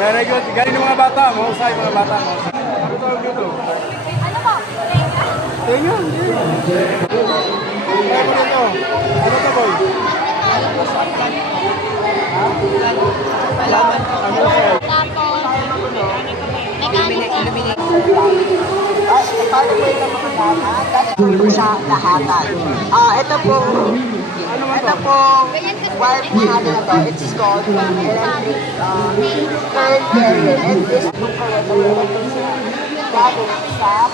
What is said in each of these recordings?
Very good. Galing ng mga bata. Mahusay mga bata. Ano tawag dito? Ano po? Tenga. Ano dito? Ano to, boy? Sa lahatan. Ito pong wire mechanic na to, it's called electric current carrier. And this book ko ito galing sa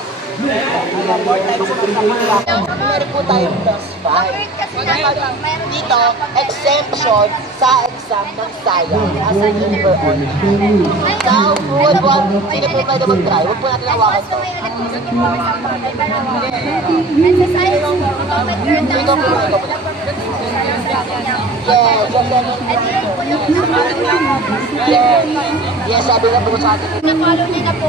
more types of kapatid. Meron po tayong plus 5. Dito, exemption sa exam ng science as a member only. Now, sino po pwede mag-try? Huwag po natin hawakan to. Yes, sabi na po sa atin. Na-follow niya na po.